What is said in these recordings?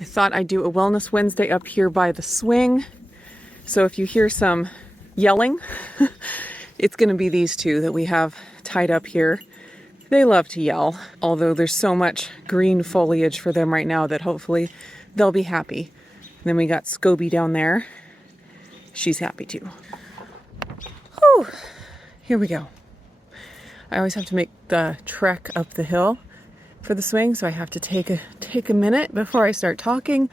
I thought I'd do a Wellness Wednesday up here by the swing. So if you hear some yelling, it's going to be these two that we have tied up here. They love to yell, although there's so much green foliage for them right now that hopefully they'll be happy. And then we got Scoby down there. She's happy too. Whew. Here we go. I always have to make the trek up the hill for the swing, so I have to take a minute before I start talking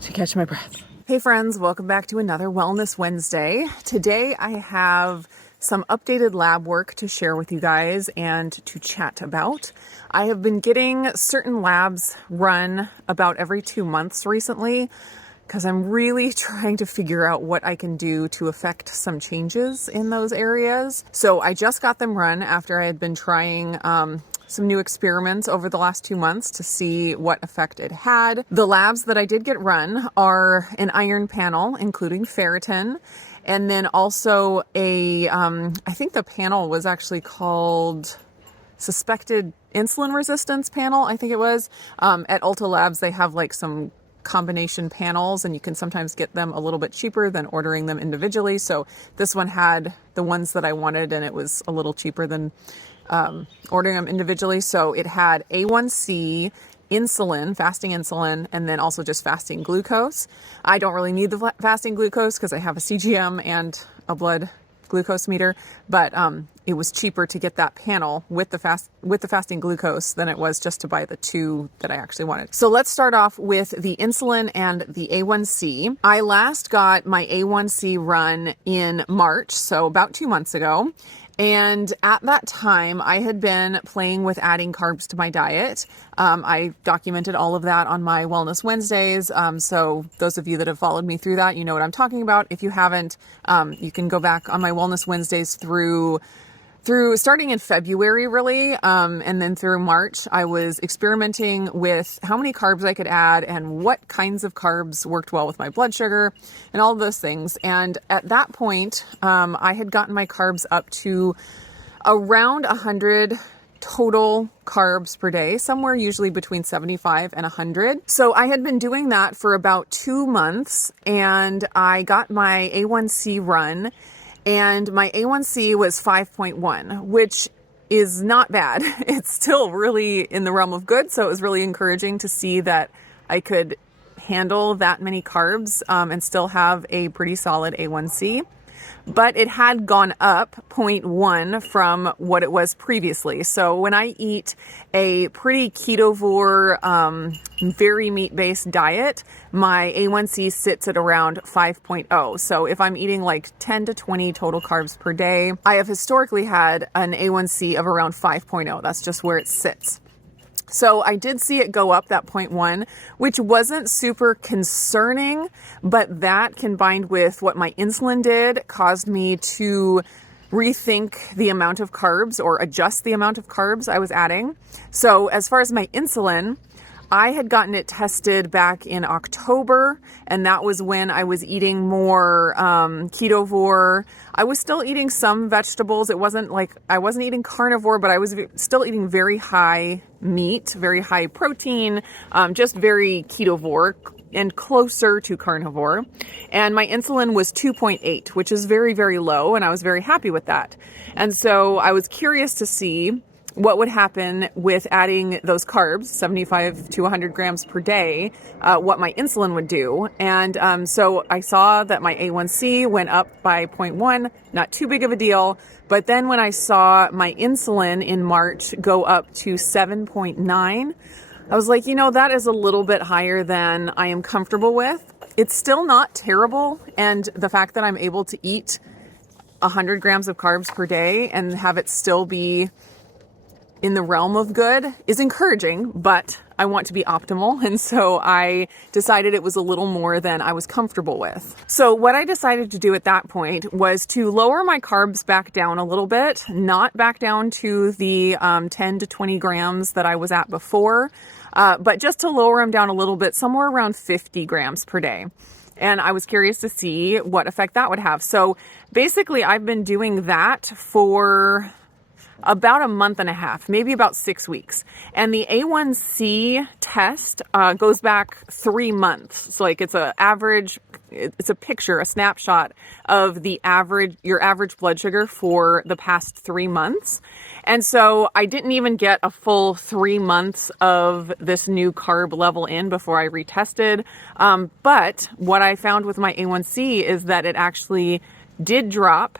to catch my breath. Hey friends, welcome back to another Wellness Wednesday. Today I have some updated lab work to share with you guys and to chat about. I have been getting certain labs run about every 2 months recently because I'm really trying to figure out what I can do to affect some changes in those areas. So I just got them run after I had been trying some new experiments over the last 2 months to see what effect it had. The labs that I did get run are an iron panel, including ferritin, and then also I think the panel was actually called suspected insulin resistance panel, I think it was. At Ulta Labs, they have like some combination panels, and you can sometimes get them a little bit cheaper than ordering them individually. So this one had the ones that I wanted, and it was a little cheaper than ordering them individually. So it had A1C, insulin, fasting insulin, and then also just fasting glucose. I don't really need the fasting glucose because I have a CGM and a blood glucose meter, but it was cheaper to get that panel with the fasting glucose than it was just to buy the two that I actually wanted. So let's start off with the insulin and the A1C. I last got my A1C run in March, so about 2 months ago. And at that time, I had been playing with adding carbs to my diet. I documented all of that on my Wellness Wednesdays. So those of you that have followed me through that, you know what I'm talking about. If you haven't, you can go back on my Wellness Wednesdays through starting in February, really, and then through March. I was experimenting with how many carbs I could add and what kinds of carbs worked well with my blood sugar and all of those things. And at that point, I had gotten my carbs up to around 100 total carbs per day, somewhere usually between 75 and 100. So I had been doing that for about 2 months, and I got my A1C run. And my A1C was 5.1, which is not bad. It's still really in the realm of good. So it was really encouraging to see that I could handle that many carbs and still have a pretty solid A1C. But it had gone up 0.1 from what it was previously. So when I eat a pretty ketovore, very meat-based diet, my A1C sits at around 5.0. So if I'm eating like 10 to 20 total carbs per day, I have historically had an A1C of around 5.0. That's just where it sits. So I did see it go up that 0.1, which wasn't super concerning, but that combined with what my insulin did caused me to rethink the amount of carbs or adjust the amount of carbs I was adding. So as far as my insulin, I had gotten it tested back in October, and that was when I was eating more ketovore. I was still eating some vegetables. It wasn't like I wasn't eating carnivore, but I was still eating very high meat, very high protein, just very ketovore and closer to carnivore. And my insulin was 2.8, which is very, very low, and I was very happy with that. And so I was curious to see what would happen with adding those carbs, 75 to 100 grams per day, what my insulin would do. And so I saw that my A1C went up by 0.1, not too big of a deal. But then when I saw my insulin in March go up to 7.9, I was like, that is a little bit higher than I am comfortable with. It's still not terrible. And the fact that I'm able to eat 100 grams of carbs per day and have it still be in the realm of good is encouraging, but I want to be optimal. And so I decided it was a little more than I was comfortable with. So what I decided to do at that point was to lower my carbs back down a little bit, not back down to the 10 to 20 grams that I was at before, but just to lower them down a little bit, somewhere around 50 grams per day. And I was curious to see what effect that would have. So basically I've been doing that for about a month and a half, maybe about 6 weeks. And the A1C test goes back 3 months. So like it's a picture, a snapshot of your average blood sugar for the past 3 months. And so I didn't even get a full 3 months of this new carb level in before I retested. But what I found with my A1C is that it actually did drop,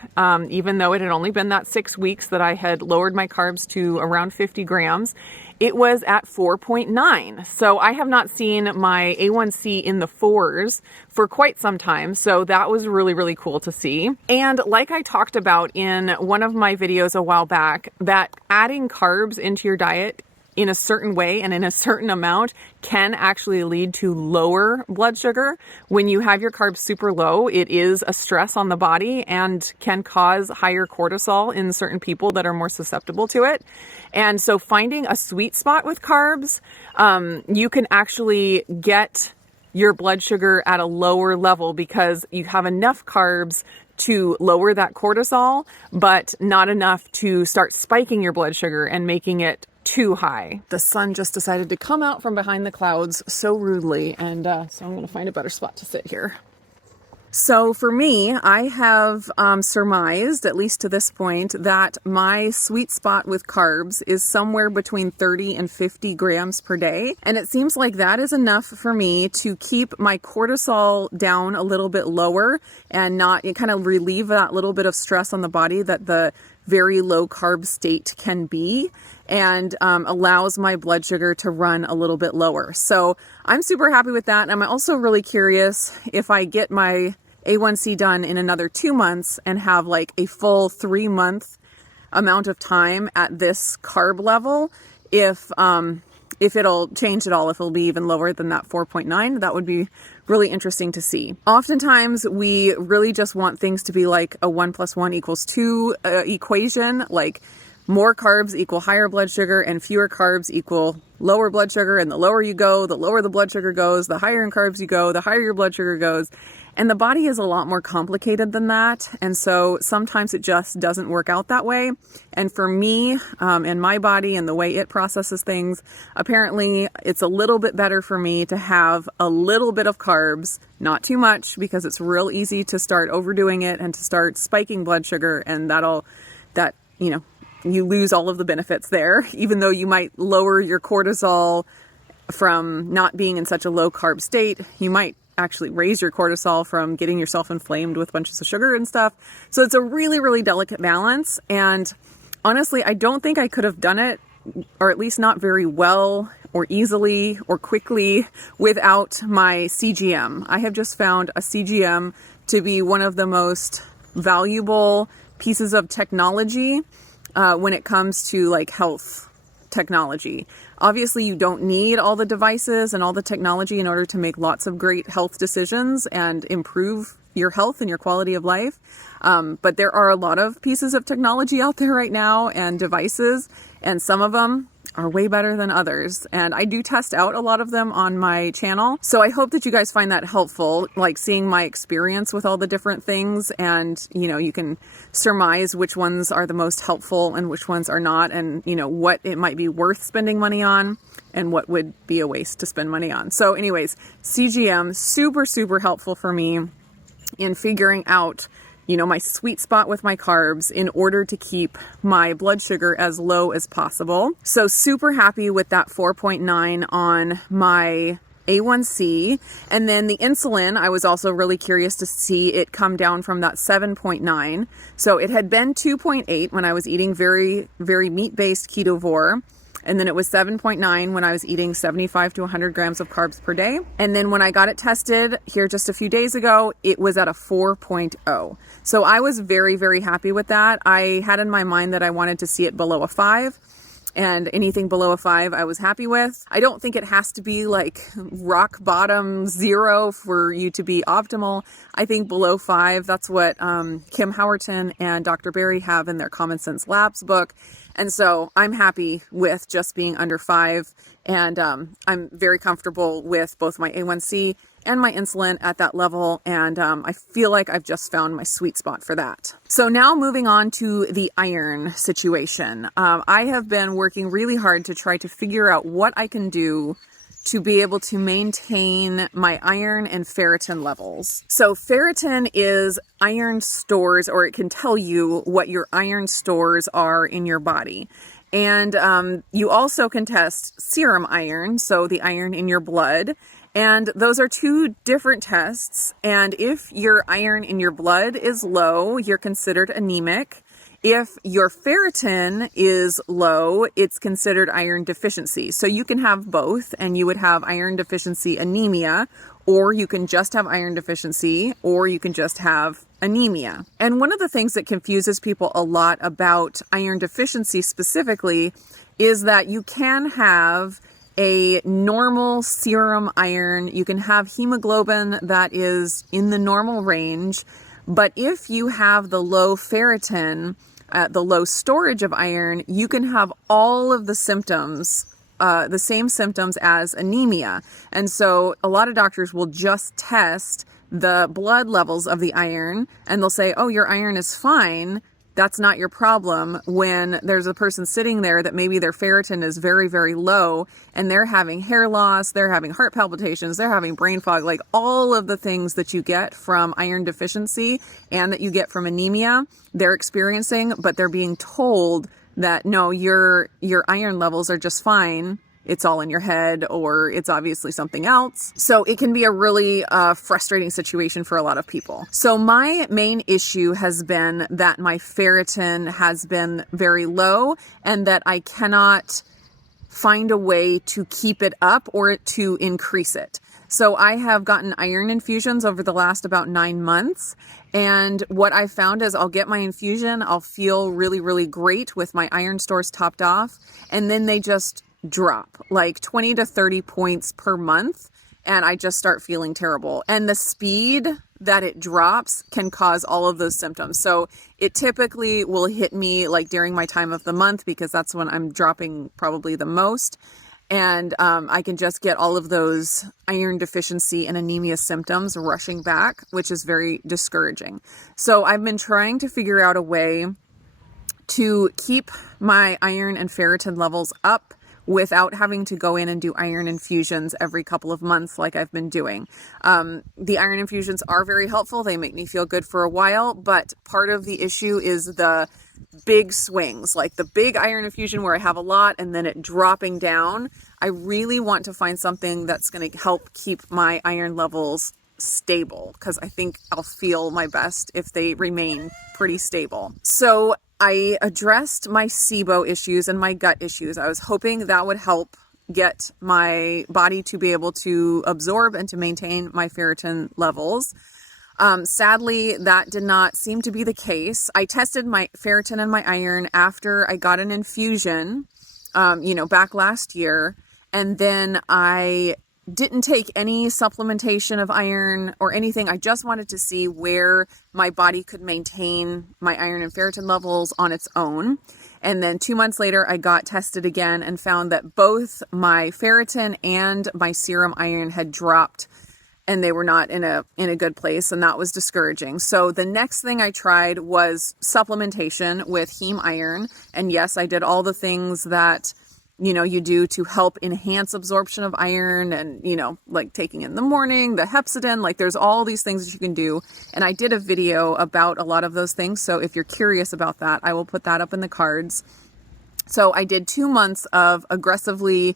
even though it had only been that 6 weeks that I had lowered my carbs to around 50 grams. It was at 4.9. So I have not seen my A1C in the 4s for quite some time. So that was really, really cool to see. And like I talked about in one of my videos a while back, that adding carbs into your diet in a certain way and in a certain amount can actually lead to lower blood sugar. When you have your carbs super low, it is a stress on the body and can cause higher cortisol in certain people that are more susceptible to it. And so finding a sweet spot with carbs, you can actually get your blood sugar at a lower level because you have enough carbs to lower that cortisol, but not enough to start spiking your blood sugar and making it too high. The sun just decided to come out from behind the clouds so rudely, and so I'm going to find a better spot to sit here. So for me, I have surmised, at least to this point, that my sweet spot with carbs is somewhere between 30 and 50 grams per day. And it seems like that is enough for me to keep my cortisol down a little bit lower and not kind of relieve that little bit of stress on the body that the very low carb state can be, and allows my blood sugar to run a little bit lower. So I'm super happy with that. I'm also really curious if I get my A1C done in another 2 months and have like a full 3 month amount of time at this carb level, if it'll change at all, if it'll be even lower than that 4.9, that would be really interesting to see. Oftentimes we really just want things to be like a 1 + 1 = 2 equation, like more carbs equal higher blood sugar and fewer carbs equal lower blood sugar. And the lower you go, the lower the blood sugar goes, the higher in carbs you go, the higher your blood sugar goes. And the body is a lot more complicated than that. And so sometimes it just doesn't work out that way. And for me and my body and the way it processes things, apparently it's a little bit better for me to have a little bit of carbs, not too much, because it's real easy to start overdoing it and to start spiking blood sugar. And you lose all of the benefits there, even though you might lower your cortisol from not being in such a low carb state. You might actually raise your cortisol from getting yourself inflamed with bunches of sugar and stuff. So it's a really, really delicate balance. And honestly, I don't think I could have done it, or at least not very well or easily or quickly, without my CGM. I have just found a CGM to be one of the most valuable pieces of technology when it comes to like health technology. Obviously, you don't need all the devices and all the technology in order to make lots of great health decisions and improve your health and your quality of life. But there are a lot of pieces of technology out there right now and devices, and some of them are way better than others. And I do test out a lot of them on my channel. So I hope that you guys find that helpful, like seeing my experience with all the different things, and, you can surmise which ones are the most helpful and which ones are not, and, what it might be worth spending money on and what would be a waste to spend money on. So anyways, CGM, super, super helpful for me in figuring out my sweet spot with my carbs in order to keep my blood sugar as low as possible. So super happy with that 4.9 on my A1C. And then the insulin, I was also really curious to see it come down from that 7.9. So it had been 2.8 when I was eating very, very meat-based ketovore. And then it was 7.9 when I was eating 75 to 100 grams of carbs per day. And then when I got it tested here just a few days ago, it was at a 4.0. So I was very, very happy with that. I had in my mind that I wanted to see it below a 5. And anything below a 5, I was happy with. I don't think it has to be like rock bottom 0 for you to be optimal. I think below 5, that's what Kim Howerton and Dr. Berry have in their Common Sense Labs book. And so I'm happy with just being under 5. And I'm very comfortable with both my A1C and my insulin at that level. And I feel like I've just found my sweet spot for that. So now moving on to the iron situation. I have been working really hard to try to figure out what I can do to be able to maintain my iron and ferritin levels. So ferritin is iron stores, or it can tell you what your iron stores are in your body. And you also can test serum iron, so the iron in your blood. And those are 2 different tests. And if your iron in your blood is low, you're considered anemic. If your ferritin is low, it's considered iron deficiency. So you can have both, and you would have iron deficiency anemia, or you can just have iron deficiency, or you can just have anemia. And one of the things that confuses people a lot about iron deficiency specifically is that you can have a normal serum iron, you can have hemoglobin that is in the normal range, but if you have the low ferritin, the low storage of iron, you can have all of the symptoms, the same symptoms as anemia. And so a lot of doctors will just test the blood levels of the iron, and they'll say, oh, your iron is fine. That's not your problem, when there's a person sitting there that maybe their ferritin is very, very low, and they're having hair loss, they're having heart palpitations, they're having brain fog, like all of the things that you get from iron deficiency and that you get from anemia, they're experiencing, but they're being told that no, your iron levels are just fine. It's all in your head, or it's obviously something else. So it can be a really frustrating situation for a lot of people. So my main issue has been that my ferritin has been very low, and that I cannot find a way to keep it up or to increase it. So I have gotten iron infusions over the last about 9 months. And what I found is I'll get my infusion, I'll feel really, really great with my iron stores topped off, and then they just drop like 20 to 30 points per month, and I just start feeling terrible. And the speed that it drops can cause all of those symptoms. So it typically will hit me like during my time of the month, because that's when I'm dropping probably the most. And I can just get all of those iron deficiency and anemia symptoms rushing back, which is very discouraging. So I've been trying to figure out a way to keep my iron and ferritin levels up without having to go in and do iron infusions every couple of months like I've been doing. The iron infusions are very helpful. They make me feel good for a while, but part of the issue is the big swings, like the big iron infusion where I have a lot and then it dropping down. I really want to find something that's going to help keep my iron levels stable, because I think I'll feel my best if they remain pretty stable. So I addressed my SIBO issues and my gut issues. I was hoping that would help get my body to be able to absorb and to maintain my ferritin levels. Sadly, that did not seem to be the case. I tested my ferritin and my iron after I got an infusion, back last year. And then I didn't take any supplementation of iron or anything. I just wanted to see where my body could maintain my iron and ferritin levels on its own. And then 2 months later, I got tested again and found that both my ferritin and my serum iron had dropped, and they were not in a good place, and that was discouraging. So the next thing I tried was supplementation with heme iron. And yes, I did all the things that you do to help enhance absorption of iron, and, like taking in the morning, the hepcidin, like there's all these things that you can do. And I did a video about a lot of those things. So if you're curious about that, I will put that up in the cards. So I did 2 months of aggressively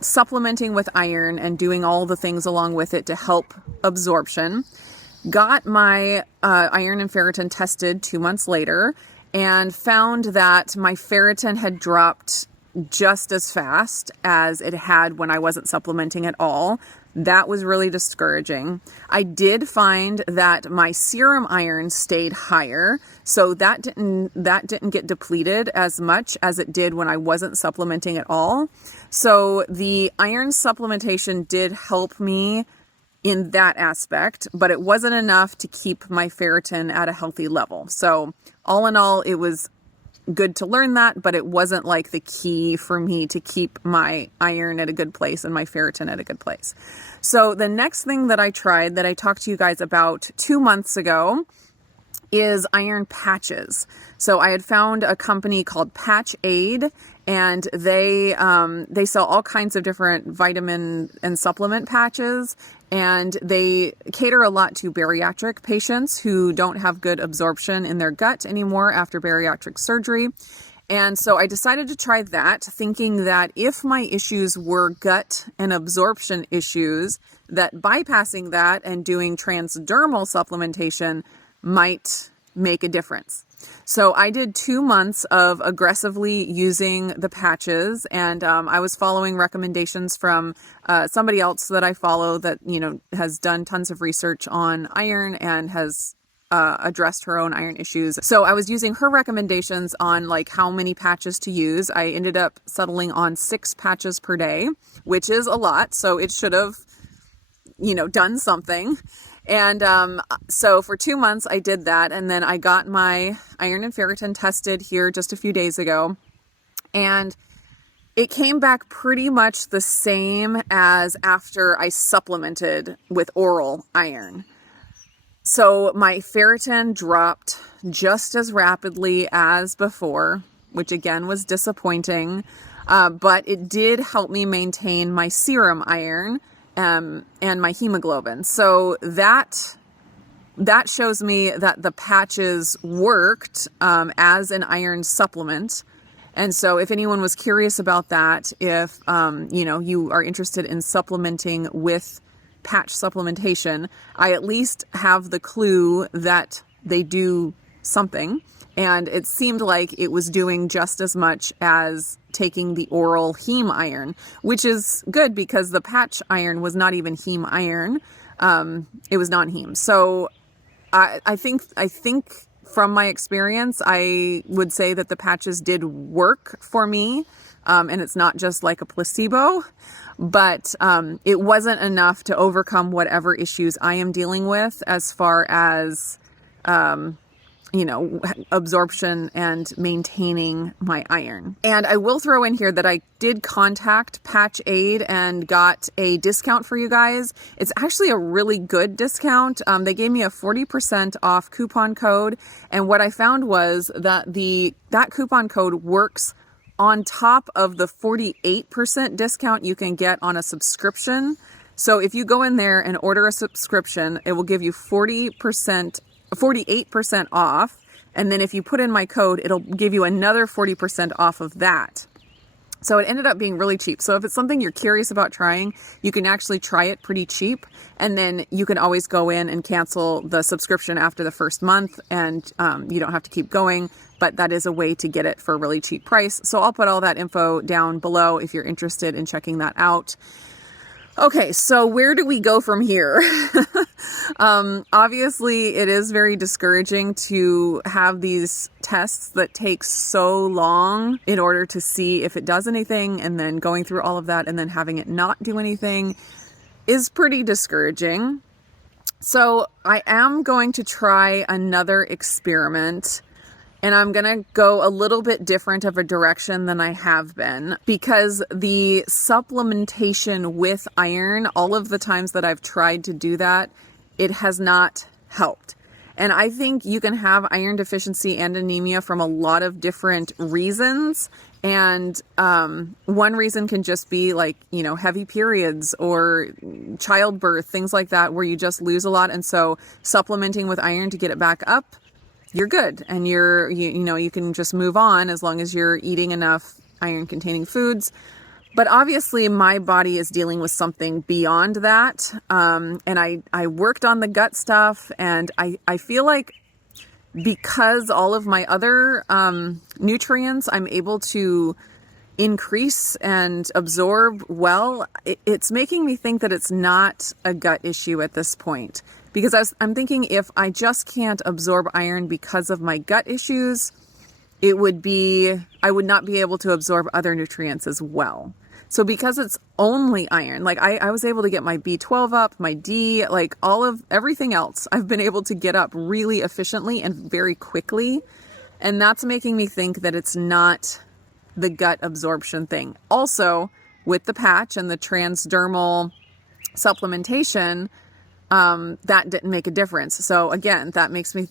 supplementing with iron and doing all the things along with it to help absorption. Got my iron and ferritin tested 2 months later and found that my ferritin had dropped just as fast as it had when I wasn't supplementing at all. That was really discouraging. I did find that my serum iron stayed higher, so that didn't get depleted as much as it did when I wasn't supplementing at all. So the iron supplementation did help me in that aspect, but it wasn't enough to keep my ferritin at a healthy level. So all in all, it was good to learn that, but it wasn't like the key for me to keep my iron at a good place and my ferritin at a good place. So the next thing that I tried that I talked to you guys about 2 months ago is iron patches. So I had found a company called Patch Aid, and they sell all kinds of different vitamin and supplement patches, and they cater a lot to bariatric patients who don't have good absorption in their gut anymore after bariatric surgery. And so I decided to try that, thinking that if my issues were gut and absorption issues, that bypassing that and doing transdermal supplementation might make a difference. So I did 2 months of aggressively using the patches, and I was following recommendations from somebody else that I follow that, has done tons of research on iron and has addressed her own iron issues. So I was using her recommendations on like how many patches to use. I ended up settling on 6 patches per day, which is a lot. So it should have, done something. And so for 2 months I did that, and then I got my iron and ferritin tested here just a few days ago, and it came back pretty much the same as after I supplemented with oral iron. So my ferritin dropped just as rapidly as before, which again was disappointing, but it did help me maintain my serum iron and my hemoglobin. So that shows me that the patches worked as an iron supplement. And so if anyone was curious about that, if you are interested in supplementing with patch supplementation, I at least have the clue that they do something. And it seemed like it was doing just as much as taking the oral heme iron, which is good because the patch iron was not even heme iron. It was non-heme. So I think from my experience, I would say that the patches did work for me. And it's not just like a placebo, but it wasn't enough to overcome whatever issues I am dealing with as far as absorption and maintaining my iron. And I will throw in here that I did contact Patch Aid and got a discount for you guys. It's actually a really good discount. They gave me a 40% off coupon code. And what I found was that that coupon code works on top of the 48% discount you can get on a subscription. So if you go in there and order a subscription, it will give you 48% off. And then if you put in my code, it'll give you another 40% off of that. So it ended up being really cheap. So if it's something you're curious about trying, you can actually try it pretty cheap. And then you can always go in and cancel the subscription after the first month, and you don't have to keep going. But that is a way to get it for a really cheap price. So I'll put all that info down below if you're interested in checking that out. Okay, so where do we go from here? Obviously, it is very discouraging to have these tests that take so long in order to see if it does anything, and then going through all of that and then having it not do anything is pretty discouraging. So I am going to try another experiment. And I'm going to go a little bit different of a direction than I have been, because the supplementation with iron, all of the times that I've tried to do that, it has not helped. And I think you can have iron deficiency and anemia from a lot of different reasons. And one reason can just be like, heavy periods or childbirth, things like that, where you just lose a lot. And so supplementing with iron to get it back up, you're good, and you can just move on as long as you're eating enough iron containing foods. But obviously my body is dealing with something beyond that. And I worked on the gut stuff, and I feel like because all of my other nutrients I'm able to increase and absorb well, it's making me think that it's not a gut issue at this point. Because I'm thinking if I just can't absorb iron because of my gut issues, I would not be able to absorb other nutrients as well. So because it's only iron, like I was able to get my B12 up, my D, like all of everything else, I've been able to get up really efficiently and very quickly. And that's making me think that it's not the gut absorption thing. Also, with the patch and the transdermal supplementation, that didn't make a difference. So again, that makes me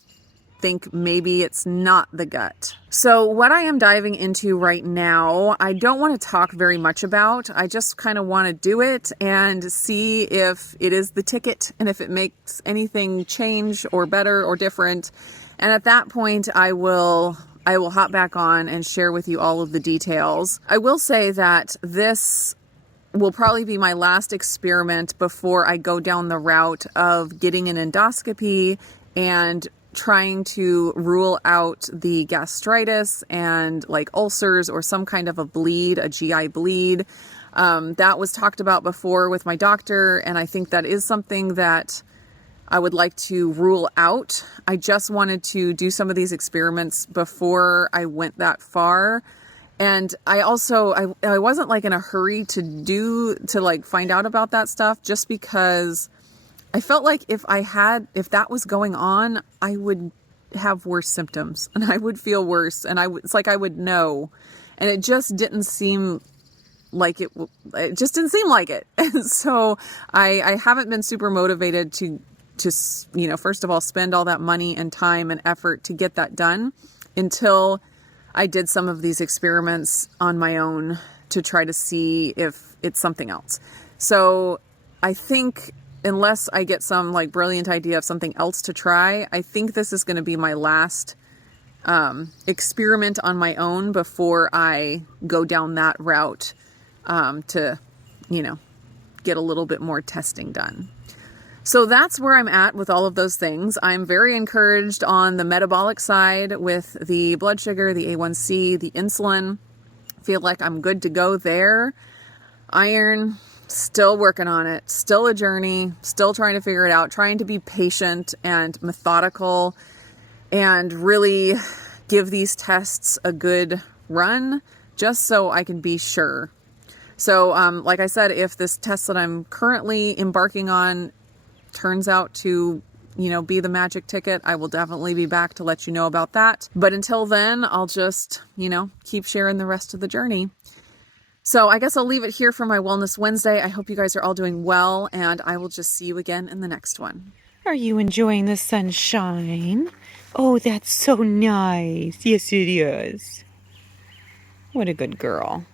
think maybe it's not the gut. So what I am diving into right now, I don't want to talk very much about. I just kind of want to do it and see if it is the ticket and if it makes anything change or better or different. And at that point, I will hop back on and share with you all of the details. I will say that this will probably be my last experiment before I go down the route of getting an endoscopy and trying to rule out the gastritis and like ulcers or some kind of a bleed, a GI bleed. That was talked about before with my doctor, and I think that is something that I would like to rule out. I just wanted to do some of these experiments before I went that far. And I also, I wasn't like in a hurry to like find out about that stuff, just because I felt like if that was going on, I would have worse symptoms and I would feel worse, and it's like I would know. And it just didn't seem like it just didn't seem like it. And so I haven't been super motivated to, first of all, spend all that money and time and effort to get that done until I did some of these experiments on my own to try to see if it's something else. So I think unless I get some like brilliant idea of something else to try, I think this is going to be my last experiment on my own before I go down that route to, get a little bit more testing done. So that's where I'm at with all of those things. I'm very encouraged on the metabolic side with the blood sugar, the A1C, the insulin. Feel like I'm good to go there. Iron, still working on it. Still a journey. Still trying to figure it out. Trying to be patient and methodical and really give these tests a good run just so I can be sure. So, like I said, if this test that I'm currently embarking on turns out to, be the magic ticket, I will definitely be back to let you know about that. But until then, I'll just, keep sharing the rest of the journey. So I guess I'll leave it here for my Wellness Wednesday. I hope you guys are all doing well, and I will just see you again in the next one. Are you enjoying the sunshine? Oh, that's so nice. Yes, it is. What a good girl.